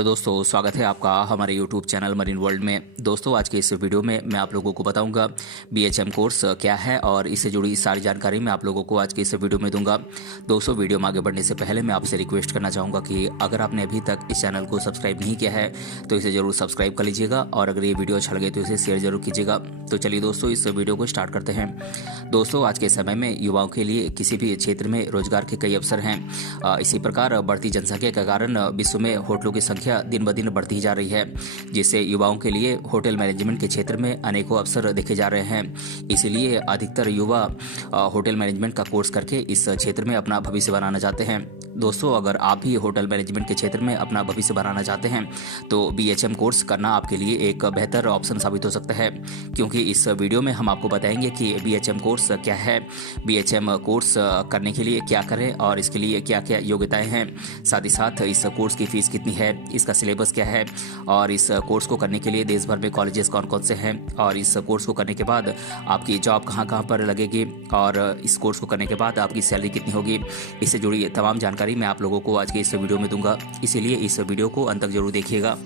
Hello दोस्तों, स्वागत है आपका हमारे YouTube चैनल मरीन वर्ल्ड में। दोस्तों, आज के इस वीडियो में मैं आप लोगों को बताऊंगा BHM कोर्स क्या है और इससे जुड़ी सारी जानकारी मैं आप लोगों को आज के इस वीडियो में दूंगा। दोस्तों, वीडियो में आगे बढ़ने से पहले मैं आपसे रिक्वेस्ट करना चाहूँगा कि अगर आपने अभी तक इस चैनल को सब्सक्राइब नहीं किया है तो इसे ज़रूर सब्सक्राइब कर लीजिएगा और अगर ये वीडियो अच्छा लगे तो इसे शेयर जरूर कीजिएगा। तो चलिए दोस्तों, इस वीडियो को स्टार्ट करते हैं। दोस्तों, आज के समय में युवाओं के लिए किसी भी क्षेत्र में रोजगार के कई अवसर हैं। इसी प्रकार बढ़ती जनसंख्या के कारण विश्व में होटलों की संख्या दिन ब दिन बढ़ती जा रही है, जिससे युवाओं के लिए होटल मैनेजमेंट के क्षेत्र में अनेकों अवसर देखे जा रहे हैं। इसीलिए अधिकतर युवा होटल मैनेजमेंट का कोर्स करके इस क्षेत्र में अपना भविष्य बनाना चाहते हैं। दोस्तों, अगर आप भी होटल मैनेजमेंट के क्षेत्र में अपना भविष्य बनाना चाहते हैं तो BHM कोर्स करना आपके लिए एक बेहतर ऑप्शन साबित हो सकता है, क्योंकि इस वीडियो में हम आपको बताएंगे कि BHM कोर्स क्या है, BHM कोर्स करने के लिए क्या करें और इसके लिए क्या क्या योग्यताएं हैं। साथ ही साथ इस कोर्स की फीस कितनी है, इसका सिलेबस क्या है और इस कोर्स को करने के लिए देश भर में कॉलेजेस कौन कौन से हैं और इस कोर्स को करने के बाद आपकी जॉब कहाँ कहाँ पर लगेगी और इस कोर्स को करने के बाद आपकी सैलरी कितनी होगी, इससे जुड़ी तमाम जानकारी मैं आप लोगों को आज के इस वीडियो में दूंगा। इसीलिए इस वीडियो को अंत तक जरूर देखिएगा।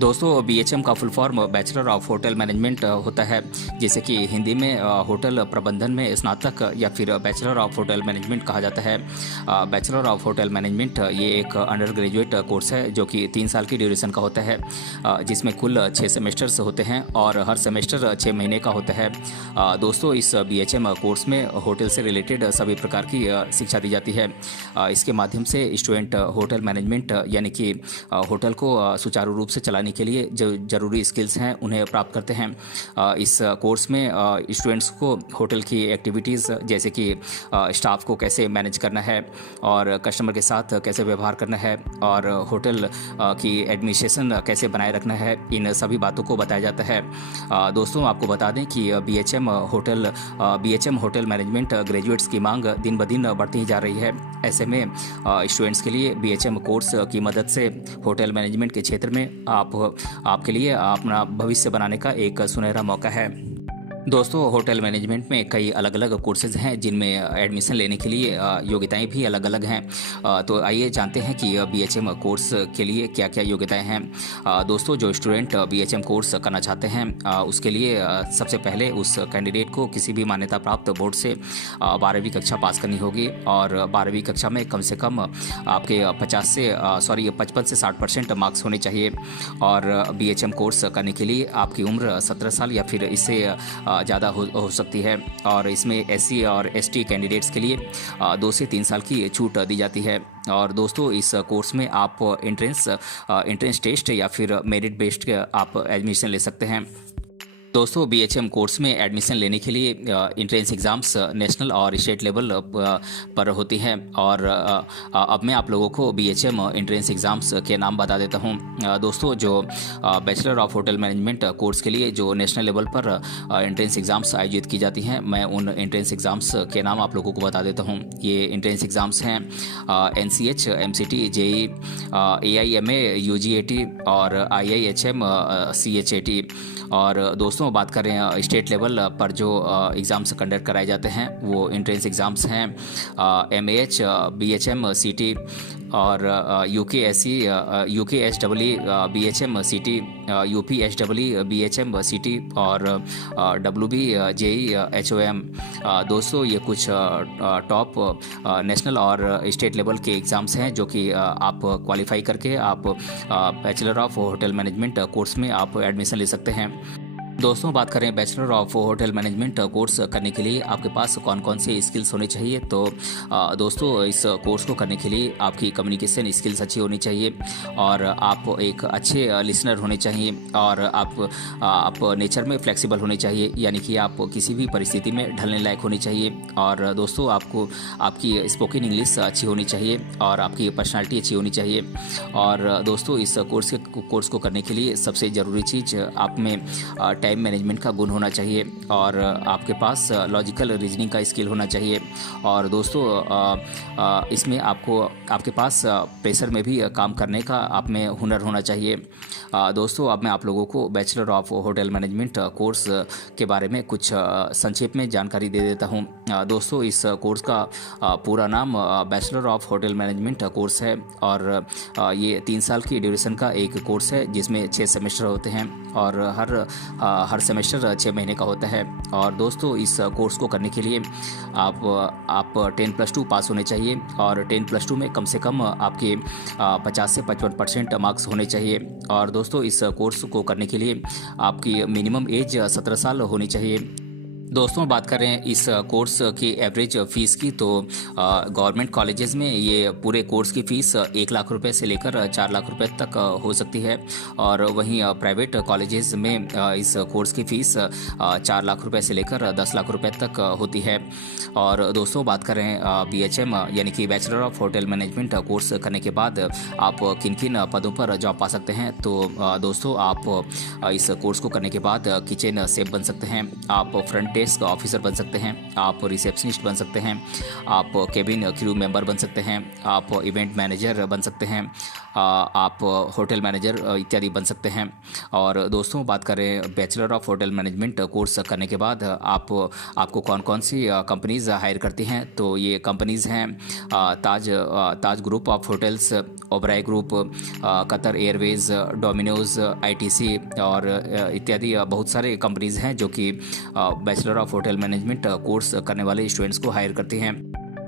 दोस्तों, BHM का full form bachelor of hotel management होता है, जैसे कि हिंदी में होटल प्रबंधन में स्नातक या फिर बैचलर ऑफ होटल मैनेजमेंट कहा जाता है। बैचलर ऑफ होटल मैनेजमेंट ये एक अंडर ग्रेजुएट कोर्स है जो कि 3 साल की ड्यूरेशन का होता है, जिसमें कुल 6 सेमेस्टर्स होते हैं और हर सेमेस्टर 6 महीने का होता है। दोस्तों, इस BHM कोर्स में होटल से रिलेटेड सभी प्रकार की शिक्षा दी जाती है। इसके माध्यम से स्टूडेंट होटल मैनेजमेंट यानी कि होटल को सुचारू रूप से चलाने के लिए जो जरूरी स्किल्स हैं उन्हें प्राप्त करते हैं। इस कोर्स में स्टूडेंट्स को होटल की एक्टिविटीज़ जैसे कि स्टाफ को कैसे मैनेज करना है और कस्टमर के साथ कैसे व्यवहार करना है और होटल की एडमिनिस्ट्रेशन कैसे बनाए रखना है, इन सभी बातों को बताया जाता है। दोस्तों, आपको बता दें कि BHM होटल मैनेजमेंट ग्रेजुएट्स की मांग दिन ब दिन बढ़ती ही जा रही है। ऐसे में स्टूडेंट्स के लिए BHM कोर्स की मदद से होटल मैनेजमेंट के क्षेत्र में आपके लिए अपना भविष्य बनाने का एक सुनहरा मौका है। दोस्तों, होटल मैनेजमेंट में कई अलग अलग कोर्सेज हैं जिनमें एडमिशन लेने के लिए योग्यताएं भी अलग अलग हैं। तो आइए जानते हैं कि BHM कोर्स के लिए क्या क्या योग्यताएं हैं। दोस्तों, जो स्टूडेंट BHM कोर्स करना चाहते हैं उसके लिए सबसे पहले उस कैंडिडेट को किसी भी मान्यता प्राप्त बोर्ड से 12वीं कक्षा पास करनी होगी और 12वीं कक्षा में कम से कम आपके 55 से 60% मार्क्स होने चाहिए। और BHM कोर्स करने के लिए आपकी उम्र 17 साल या फिर इससे ज़्यादा हो सकती है और इसमें SC और ST कैंडिडेट्स के लिए 2 से 3 साल की छूट दी जाती है। और दोस्तों, इस कोर्स में आप एंट्रेंस टेस्ट या फिर मेरिट बेस्ड आप एडमिशन ले सकते हैं। दोस्तों, BHM कोर्स में एडमिशन लेने के लिए एंट्रेंस एग्ज़ाम्स नेशनल और स्टेट लेवल पर होती हैं और अब मैं आप लोगों को BHM एंट्रेंस एग्ज़ाम्स के नाम बता देता हूं। दोस्तों, जो bachelor of hotel management course के लिए जो नेशनल लेवल पर एंट्रेंस एग्ज़ाम्स आयोजित की जाती हैं, मैं उन एंट्रेंस एग्ज़ाम्स के नाम आप लोगों को बता देता हूँ। ये एंट्रेंस एग्ज़ाम्स हैं NCH, MCT, JEE, AIMA, UGAT और IIHM, CHAT। और दोस्तों, बात करें स्टेट लेवल पर जो एग्ज़ाम्स कंडक्ट कराए जाते हैं वो एंट्रेंस एग्ज़ाम्स हैं MAH, BHM, CT और UKSE, UKSEE, BHM, CT, UPSEE, BHM, CT और WB, JEE, HOM। दोस्तों, ये कुछ टॉप नेशनल और स्टेट लेवल के एग्ज़ाम्स हैं जो कि आप क्वालिफाई करके आप bachelor of hotel management course में आप एडमिशन ले सकते हैं। दोस्तों, बात करें bachelor of hotel management course करने के लिए आपके पास कौन कौन से स्किल्स होने चाहिए। तो दोस्तों, इस कोर्स को करने के लिए आपकी कम्युनिकेशन स्किल्स अच्छी होनी चाहिए और आप एक अच्छे लिसनर होने चाहिए और आप नेचर में फ्लेक्सिबल होने चाहिए, यानी कि आप किसी भी परिस्थिति में ढलने लायक होनी चाहिए। और दोस्तों, आपकी स्पोकन इंग्लिश अच्छी होनी चाहिए और आपकी पर्सनालिटी अच्छी होनी चाहिए। और दोस्तों, इस कोर्स को करने के लिए सबसे ज़रूरी चीज़ आप में टाइम मैनेजमेंट का गुण होना चाहिए और आपके पास लॉजिकल रीजनिंग का स्किल होना चाहिए। और दोस्तों इसमें आपको आपके पास प्रेशर में भी काम करने का आप में हुनर होना चाहिए। दोस्तों अब मैं आप लोगों को bachelor of hotel management course के बारे में कुछ संक्षेप में जानकारी दे देता हूं। दोस्तों इस कोर्स का पूरा नाम bachelor of hotel management course है और ये 3 साल की ड्यूरेशन का एक कोर्स है जिसमें 6 सेमेस्टर होते हैं और हर सेमेस्टर 6 महीने का होता है। और दोस्तों इस कोर्स को करने के लिए आप 10+2 पास होने चाहिए और 10+2 में कम से कम आपके 50 से 55% मार्क्स होने चाहिए। और दोस्तों इस कोर्स को करने के लिए आपकी मिनिमम एज 17 साल होनी चाहिए। दोस्तों बात करें इस कोर्स की एवरेज फ़ीस की तो गवर्नमेंट कॉलेजेस में ये पूरे कोर्स की फ़ीस 1 लाख रुपए से लेकर 4 लाख रुपए तक हो सकती है और वहीं प्राइवेट कॉलेजेस में इस कोर्स की फ़ीस 4 लाख रुपए से लेकर 10 लाख रुपए तक होती है। और दोस्तों बात करें BHM यानी कि bachelor of hotel management course करने के बाद आप किन किन पदों पर जॉब पा सकते हैं तो दोस्तों आप इस कोर्स को करने के बाद किचन शेफ बन सकते हैं, आप फ्रंट डेस्क ऑफिसर बन सकते हैं, आप रिसेप्शनिस्ट बन सकते हैं, आप केबिन क्रू मेंबर बन सकते हैं, आप इवेंट मैनेजर बन सकते हैं, आप होटल मैनेजर इत्यादि बन सकते हैं। और दोस्तों बात करें bachelor of hotel management course करने के बाद आपको कौन कौन सी कंपनीज हायर करती हैं तो ये कंपनीज़ हैं Taj group of hotels, Oberoi group, Qatar Airways, Domino's, ITC और इत्यादि बहुत सारे कंपनीज़ हैं जो कि bachelor of hotel management course करने वाले स्टूडेंट्स को हायर करती हैं।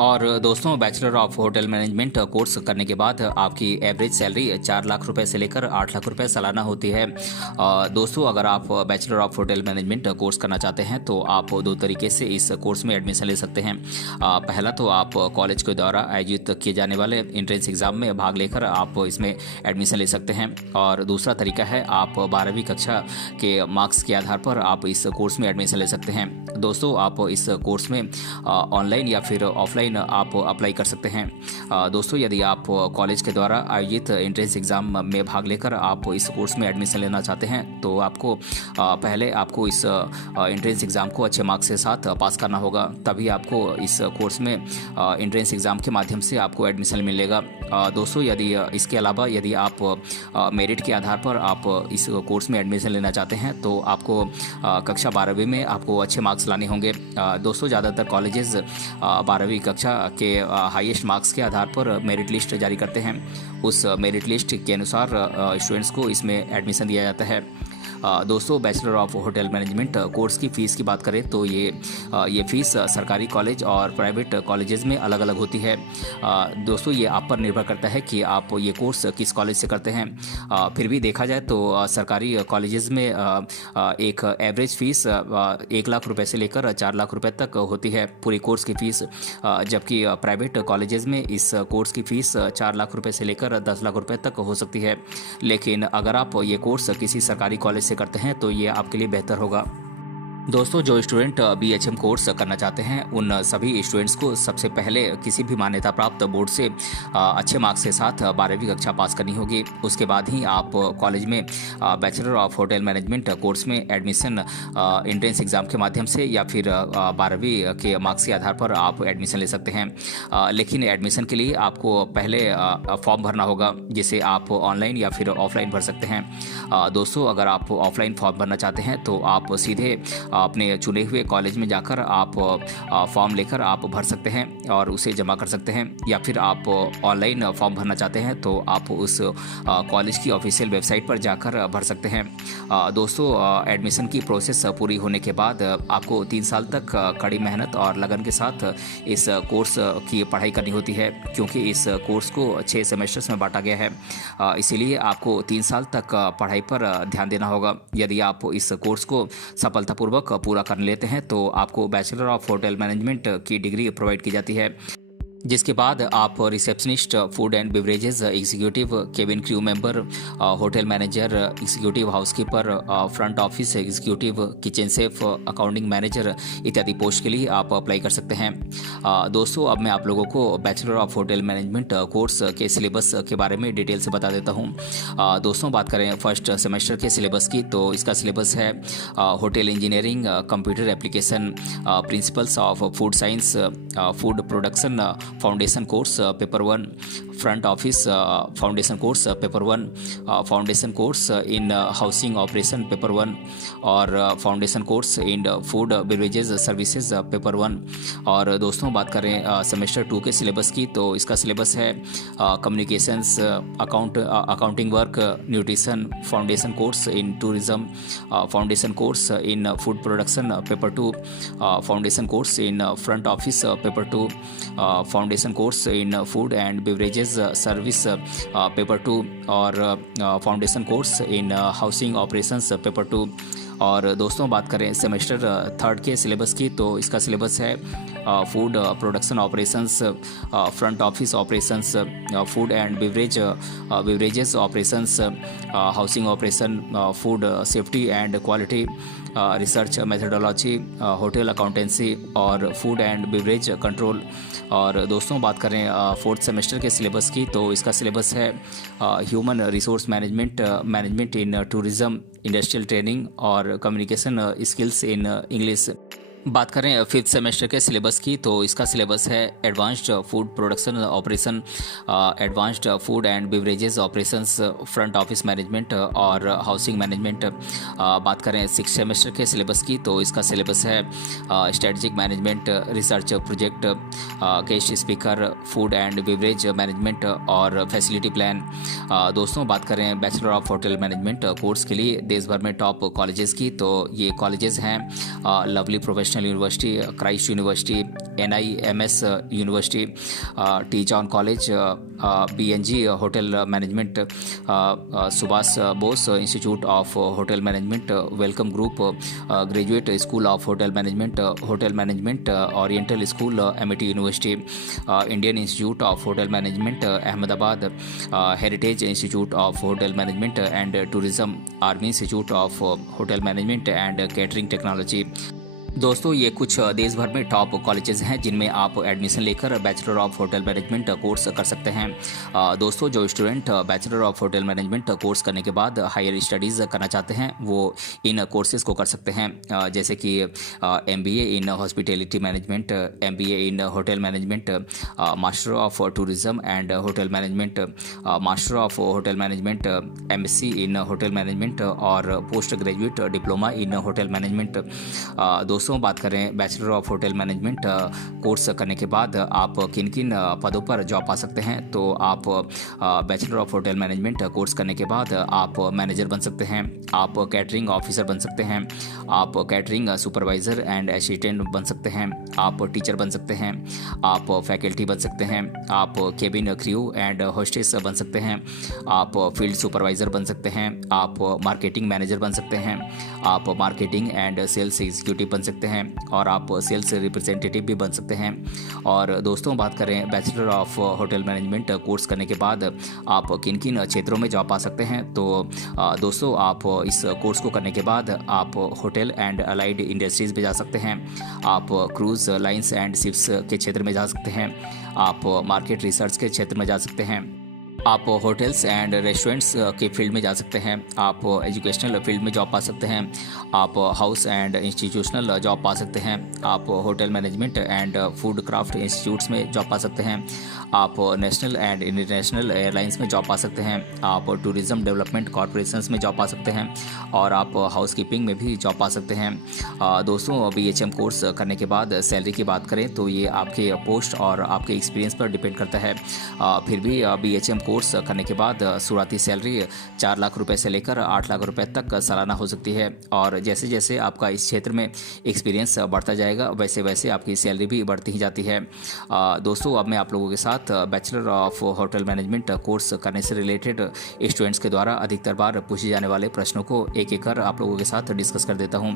और दोस्तों bachelor of hotel management course करने के बाद आपकी एवरेज सैलरी 4 लाख रुपए से लेकर 8 लाख रुपए सालाना होती है। दोस्तों अगर आप bachelor of hotel management course करना चाहते हैं तो आप 2 तरीके से इस कोर्स में एडमिशन ले सकते हैं। पहला तो आप कॉलेज के द्वारा आयोजित किए जाने वाले एंट्रेंस एग्ज़ाम में भाग लेकर आप इसमें एडमिशन ले सकते हैं और दूसरा तरीका है आप 12वीं कक्षा के मार्क्स के आधार पर आप इस कोर्स में एडमिशन ले सकते हैं। दोस्तों आप इस कोर्स में ऑनलाइन या फिर ऑफलाइन आप अप्लाई कर सकते हैं। दोस्तों यदि आप कॉलेज के द्वारा आयोजित एंट्रेंस एग्ज़ाम में भाग लेकर आप इस कोर्स में एडमिशन लेना चाहते हैं तो आपको पहले आपको इस एंट्रेंस एग्ज़ाम को अच्छे मार्क्स के साथ पास करना होगा, तभी आपको इस कोर्स में एंट्रेंस एग्ज़ाम के माध्यम से आपको एडमिशन मिलेगा। दोस्तों यदि इसके अलावा यदि आप मेरिट के आधार पर आप इस कोर्स में एडमिशन लेना चाहते हैं तो आपको कक्षा 12वीं में आपको अच्छे मार्क्स लाने होंगे। दोस्तों ज़्यादातर कॉलेजेस 12वीं कक्षा के हाईएस्ट मार्क्स के आधार पर मेरिट लिस्ट जारी करते हैं। उस मेरिट लिस्ट के अनुसार स्टूडेंट्स को इसमें एडमिशन दिया जाता है। दोस्तों bachelor of hotel management course की फ़ीस की बात करें तो ये फ़ीस सरकारी कॉलेज और प्राइवेट कॉलेजेस में अलग अलग होती है। दोस्तों ये आप पर निर्भर करता है कि आप ये कोर्स किस कॉलेज से करते हैं। फिर भी देखा जाए तो सरकारी कॉलेजेस में एक एवरेज फ़ीस 1 लाख रुपए से लेकर 4 लाख रुपए तक होती है पूरी कोर्स की फ़ीस, जबकि प्राइवेट कॉलेजेस में इस कोर्स की फ़ीस 4 लाख रुपए से लेकर 10 लाख रुपए तक हो सकती है। लेकिन अगर आप ये कोर्स किसी सरकारी कॉलेज से करते हैं तो ये आपके लिए बेहतर होगा। दोस्तों जो स्टूडेंट BHM कोर्स करना चाहते हैं उन सभी स्टूडेंट्स को सबसे पहले किसी भी मान्यता प्राप्त बोर्ड से अच्छे मार्क्स के साथ 12वीं कक्षा पास करनी होगी। उसके बाद ही आप कॉलेज में bachelor of hotel management course में एडमिशन एंट्रेंस एग्ज़ाम के माध्यम से या फिर 12वीं के मार्क्स के आधार पर आप एडमिशन ले सकते हैं। लेकिन एडमिशन के लिए आपको पहले फॉर्म भरना होगा जिसे आप ऑनलाइन या फिर ऑफलाइन भर सकते हैं। दोस्तों अगर आप ऑफलाइन फॉर्म भरना चाहते हैं तो आप सीधे अपने चुने हुए कॉलेज में जाकर आप फॉर्म लेकर आप भर सकते हैं और उसे जमा कर सकते हैं, या फिर आप ऑनलाइन फॉर्म भरना चाहते हैं तो आप उस कॉलेज की ऑफिशियल वेबसाइट पर जाकर भर सकते हैं। दोस्तों एडमिशन की प्रोसेस पूरी होने के बाद आपको 3 साल तक कड़ी मेहनत और लगन के साथ इस कोर्स की पढ़ाई करनी होती है, क्योंकि इस कोर्स को 6 सेमेस्टर्स में बांटा गया है। इसीलिए आपको 3 साल तक पढ़ाई पर ध्यान देना होगा। यदि आप इस कोर्स को सफलतापूर्वक पूरा कर लेते हैं तो आपको बैचलर ऑफ होटल मैनेजमेंट की डिग्री प्रोवाइड की जाती है। जिसके बाद आप receptionist, food and beverages executive, cabin crew member, hotel manager, executive housekeeper, front office executive, kitchen safe, accounting manager इत्यादि पोस्ट के लिए आप अप्लाई कर सकते हैं। दोस्तों, अब मैं आप लोगों को bachelor of hotel management course के सिलेबस के बारे में डिटेल से बता देता हूँ। दोस्तों, बात करें फर्स्ट सेमेस्टर के सिलेबस की, तो इसका सिलेबस है hotel engineering, computer application, principles of food science, food production foundation course paper 1, front office foundation course paper 1, foundation course in housing operation paper 1 और foundation course in food beverages services paper 1। और दोस्तों, बात करें semester 2 के syllabus की, तो इसका syllabus है communications, accounting work, nutrition, foundation course in tourism, foundation course in food production paper 2, foundation course in front office paper 2, foundation course in food and beverages service paper 2 और foundation course in housing operations paper 2। और दोस्तों, बात करें semester 3 के syllabus की, तो इसका syllabus है food production operations, front office operations, food and beverages operations, housing operation, food safety and quality, research methodology, hotel accountancy और फूड एंड बेवरेज कंट्रोल। और दोस्तों, बात करें फोर्थ सेमेस्टर के सिलेबस की, तो इसका सिलेबस है ह्यूमन रिसोर्स मैनेजमेंट इन टूरिज्म, इंडस्ट्रियल ट्रेनिंग और कम्युनिकेशन स्किल्स इन इंग्लिश। बात करें फिफ्थ सेमेस्टर के सिलेबस की, तो इसका सिलेबस है advanced food production operation, advanced food and beverages operations, front office management और हाउसिंग मैनेजमेंट। बात करें सिक्स सेमेस्टर के सिलेबस की, तो इसका सिलेबस है strategic management, research project, guest speaker, food and beverage management और फैसिलिटी प्लान। दोस्तों, बात करें bachelor of hotel management course के लिए देश भर में टॉप कॉलेजेस की, तो ये कॉलेजेस हैं Lovely Professional University, Christ University, NIMS University, T John College, BNG Hotel Management, Subhash Bose Institute of hotel Management, Welcome Group, Graduate School of hotel Management, Oriental School, MIT University, Indian Institute of hotel Management Ahmedabad, Heritage Institute of hotel Management and Tourism, Army Institute of hotel Management and Catering Technology. दोस्तों, ये कुछ देश भर में top colleges हैं जिनमें आप admission लेकर bachelor of hotel management course कर सकते हैं। दोस्तों, जो student bachelor of hotel management course करने के बाद हायर स्टडीज़ करना चाहते हैं, वो इन कोर्सेज को कर सकते हैं, जैसे कि MBA in hospitality management, MBA in hotel management, master of tourism and hotel management, master of hotel management, MSc in hotel management और post graduate diploma in hotel management. दोस्तों, बात करें bachelor of hotel management course करने के बाद आप किन किन पदों पर जॉब पा सकते हैं, तो आप bachelor of hotel management course करने के बाद आप मैनेजर बन सकते हैं, आप कैटरिंग ऑफिसर बन सकते हैं, आप कैटरिंग सुपरवाइज़र एंड असिस्टेंट बन सकते हैं, आप टीचर बन सकते हैं, आप फैकल्टी बन सकते हैं, आप केबिन क्रू एंड होस्टेस बन सकते हैं, आप फील्ड सुपरवाइज़र बन सकते हैं, आप मार्केटिंग मैनेजर बन सकते हैं, आप मार्केटिंग एंड सेल्स एग्जीक्यूटिव बन सकते हैं और आप सेल्स रिप्रेजेंटेटिव भी बन सकते हैं। और दोस्तों, बात करें bachelor of hotel management course करने के बाद आप किन किन क्षेत्रों में जॉब पा सकते हैं, तो दोस्तों, आप इस कोर्स को करने के बाद आप होटल एंड अलाइड इंडस्ट्रीज़ में जा सकते हैं, आप क्रूज़ लाइन्स एंड शिप्स के क्षेत्र में जा सकते हैं, आप मार्केट रिसर्च के क्षेत्र में जा सकते हैं, आप होटल्स एंड रेस्टोरेंट्स के फील्ड में जा सकते हैं, आप एजुकेशनल फील्ड में जॉब पा सकते हैं, आप हाउस एंड इंस्टीट्यूशनल जॉब पा सकते हैं, आप hotel Management and food craft institutes में जॉब पा सकते हैं, आप नेशनल एंड इंटरनेशनल एयरलाइंस में जॉब पा सकते हैं, आप टूरिज्म डेवलपमेंट कॉरपोरेशंस में जॉब पा सकते हैं और आप हाउस कीपिंग में भी जॉब पा सकते हैं। दोस्तों, BHM कोर्स करने के बाद सैलरी की बात करें तो ये आपके पोस्ट और आपके एक्सपीरियंस पर डिपेंड करता है। फिर भी BHM कोर्स करने के बाद शुरुआती सैलरी 4 लाख रुपए से लेकर 8 लाख रुपए तक सालाना हो सकती है। और जैसे जैसे आपका इस क्षेत्र में एक्सपीरियंस बढ़ता जाएगा वैसे वैसे आपकी सैलरी भी बढ़ती ही जाती है। दोस्तों, अब मैं आप लोगों के साथ bachelor of hotel management course करने से रिलेटेड स्टूडेंट्स के द्वारा अधिकतर बार पूछे जाने वाले प्रश्नों को एक एक कर आप लोगों के साथ डिस्कस कर देता हूँ।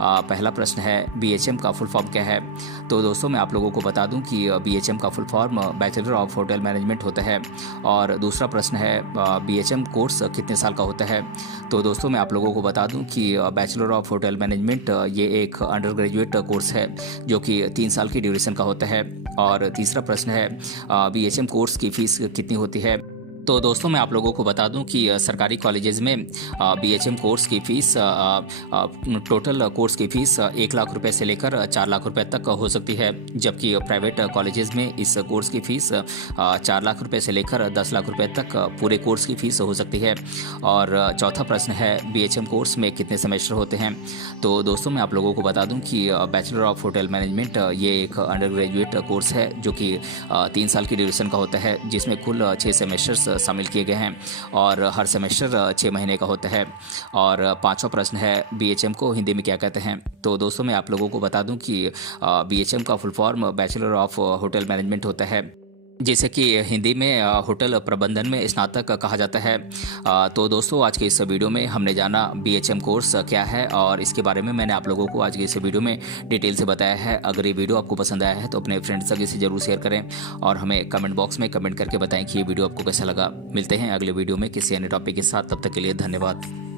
पहला प्रश्न है, BHM का फुल फॉर्म क्या है? तो दोस्तों, मैं आप लोगों को बता दूं कि BHM का full form bachelor of hotel management होता है। और दूसरा प्रश्न है, BHM कोर्स कितने साल का होता है? तो दोस्तों, मैं आप लोगों को बता दूं कि बैचलर ऑफ होटल मैनेजमेंट ये एक अंडर ग्रेजुएट कोर्स है जो कि 3 साल की ड्यूरेशन का होता है। और तीसरा प्रश्न है, BHM कोर्स की फ़ीस कितनी होती है? तो दोस्तों, मैं आप लोगों को बता दूं कि सरकारी कॉलेजेस में BHM कोर्स की फ़ीस टोटल कोर्स की फ़ीस 1 लाख रुपए से लेकर 4 लाख रुपए तक हो सकती है, जबकि प्राइवेट कॉलेजेस में इस कोर्स की फ़ीस 4 लाख रुपए से लेकर 10 लाख रुपए तक पूरे कोर्स की फ़ीस हो सकती है। और चौथा प्रश्न है, BHM कोर्स में कितने सेमेस्टर होते हैं? तो दोस्तों, मैं आप लोगों को बता दूं कि बैचलर ऑफ होटल मैनेजमेंट ये एक अंडर ग्रेजुएट कोर्स है जो कि 3 साल की ड्यूरेशन का होता है, जिसमें कुल 6 सेमेस्टर्स शामिल किए गए हैं और हर सेमेस्टर 6 महीने का होता है। और पांचवा प्रश्न है, BHM को हिंदी में क्या कहते हैं? तो दोस्तों, मैं आप लोगों को बता दूं कि BHM का full form bachelor of hotel management होता है, जैसे कि हिंदी में होटल प्रबंधन में स्नातक कहा जाता है। तो दोस्तों, आज के इस वीडियो में हमने जाना BHM कोर्स क्या है और इसके बारे में मैंने आप लोगों को आज के इस वीडियो में डिटेल से बताया है। अगर ये वीडियो आपको पसंद आया है तो अपने फ्रेंड्स तक इसे जरूर शेयर करें और हमें कमेंट बॉक्स में कमेंट करके बताएं कि ये वीडियो आपको कैसा लगा। मिलते हैं अगले वीडियो में किसी अन्य टॉपिक के साथ, तब तक के लिए धन्यवाद।